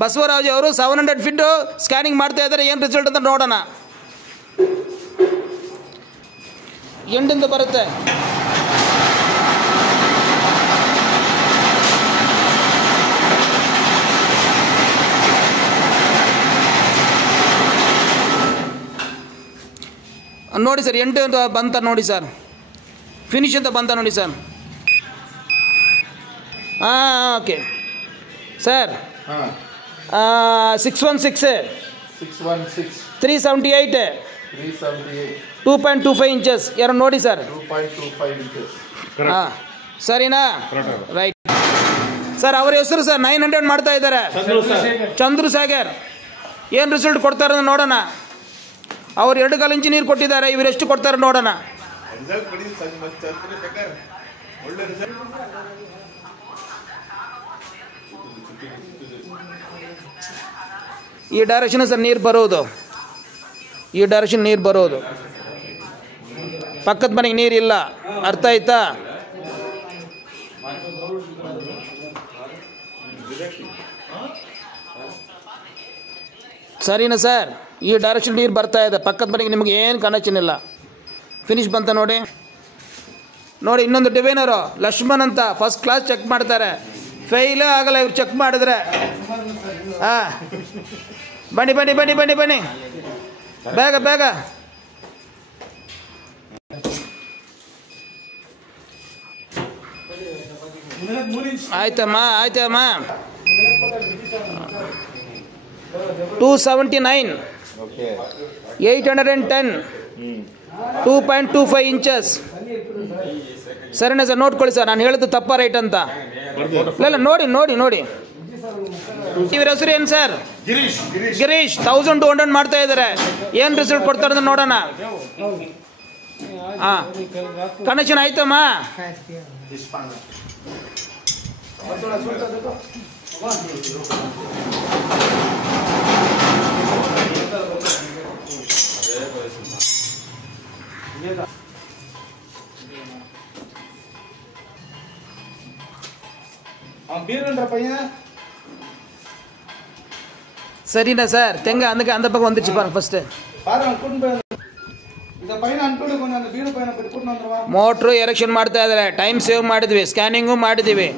ಬಸವರಾಜ್ ಅವರು 700 feet scanning ಮಾಡ್ತಾ ಇದ್ದಾರೆ. ಏನು ರಿಸಲ್ಟ್ ಅಂತ ನೋಡೋಣ. ಎಂಡಿಂದ ಬರುತ್ತೆ. ನೋಡಿ ಸರ್, 8 ಅಂತ ಬಂತ ನೋಡಿ ಸರ್, ಫಿನಿಶ್ ಅಂತ ಬಂತ ನೋಡಿ ಸರ್. Okay sir. 616 378 2.25 ಇಂಚಸ್. ಯಾರು ನೋಡಿ ಸರ್. 2.25 ಇಂಚಸ್. ಹಾಂ, ಸರಿನಾ? Right sir. ಅವ್ರ ಹೆಸರು ಸರ್ 900 ಮಾಡ್ತಾ ಇದ್ದಾರೆ. ಚಂದ್ರಸಾಗರ್. ಏನು ರಿಸಲ್ಟ್ ಕೊಡ್ತಾರೆ ನೋಡೋಣ. ಅವ್ರು 2 ಕಾಲು ಇಂಚು ನೀರು ಕೊಟ್ಟಿದ್ದಾರೆ. ಇವರು ಎಷ್ಟು ಕೊಡ್ತಾರೆ ನೋಡೋಣ. ಈ ಡೈರೆಕ್ಷನ್ ಸರ್ ನೀರು ಬರೋದು, ಈ ಡೈರೆಕ್ಷನ್ ನೀರು ಬರೋದು. ಪಕ್ಕದ ಮನೆಗೆ ನೀರಿಲ್ಲ, ಅರ್ಥ ಆಯ್ತಾ? ಸರಿನಾ ಸರ್? ಈ ಡೈರೆಕ್ಷನ್ ನೀರು ಬರ್ತಾ ಇದೆ. ಪಕ್ಕದ ಮನೆಗೆ ನಿಮಗೆ ಏನು ಕನೆಕ್ಷನ್ ಇಲ್ಲ. ಫಿನಿಶ್ ಬಂತ ನೋಡಿ. ನೋಡಿ, ಇನ್ನೊಂದು ಡಿವೈನರು ಲಕ್ಷ್ಮಣ್ ಅಂತ ಫಸ್ಟ್ ಕ್ಲಾಸ್ ಚೆಕ್ ಮಾಡ್ತಾರೆ. ಫೇಲೇ ಆಗಲ್ಲ ಇವ್ರು ಚೆಕ್ ಮಾಡಿದ್ರೆ. ಹಾಂ, ಬನ್ನಿ ಬನ್ನಿ ಬನ್ನಿ ಬನ್ನಿ ಬನ್ನಿ, ಬೇಗ ಬೇಗ. ಆಯ್ತಮ್ಮ ಆಯ್ತಮ್ಮ. 279 810 2.25 ಇಂಚಸ್. ಸರಿನಾ ಸರ್? ನೋಡ್ಕೊಳ್ಳಿ ಸರ್, ನಾನು ಹೇಳಿದ್ದು ತಪ್ಪ ರೈಟ್ ಅಂತ. ಇಲ್ಲ ನೋಡಿ ನೋಡಿ ನೋಡಿ. ಇವ್ರ ಹೆಸರು ಏನು ಸರ್? ಗಿರೀಶ್. 1200 ಮಾಡ್ತಾ ಇದ್ದಾರೆ. ಏನು ರಿಸಲ್ಟ್ ಕೊಡ್ತಾರೆ ಅಂತ ನೋಡೋಣ. ಹಾಂ, ಕನೆಕ್ಷನ್ ಆಯ್ತಮ್ಮ. சரிண்ணா சார். தெங்க அந்த பக்கம் வந்துச்சு பாருங்க ஃபர்ஸ்ட். ಮೋಟ್ರು ಎರೆಕ್ಷನ್ ಮಾಡ್ತಾ ಇದ್ದಾರೆ. ಟೈಮ್ ಸೇವ್ ಮಾಡಿದ್ವಿ, ಸ್ಕ್ಯಾನಿಂಗು ಮಾಡಿದ್ದೀವಿ,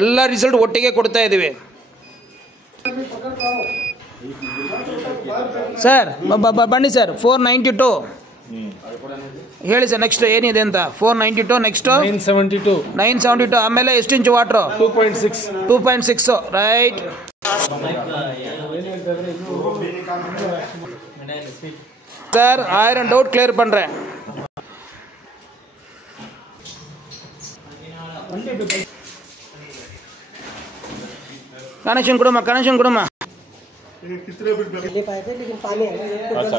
ಎಲ್ಲ ರಿಸಲ್ಟ್ ಒಟ್ಟಿಗೆ ಕೊಡ್ತಾ ಇದ್ದೀವಿ ಸರ್. ಬನ್ನಿ ಸರ್. 492 ಹೇಳಿ ಸರ್. ನೆಕ್ಸ್ಟ್ ಏನಿದೆ ಅಂತ? 492. ನೆಕ್ಸ್ಟ್ 972. ಆಮೇಲೆ ಎಷ್ಟು ಇಂಚು ವಾಟ್ರು? 2.6. Right sir. 1000 டவுட் கிளியர் பண்றேன். कनेक्शन கொடுமா, कनेक्शन கொடுமா. ले पाए थे लेकिन पानी है ना, अच्छा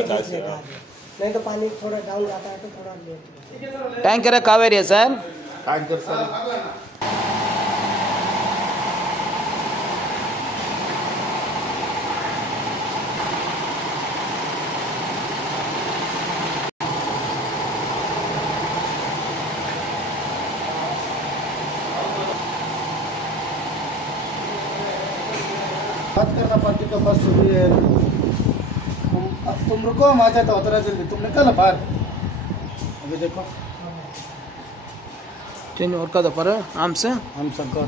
नहीं तो पानी थोड़ा डाउन जाता है तो थोड़ा लेट. टैंकर है कावेरी है सर. Tanker sir. बात करना पड़ती तो बस ये अब तुम रुको, हम आ जाता उतरा जल्दी. तुम निकल बाहर. अभी देखो चेंज और का पर आम से हम सबका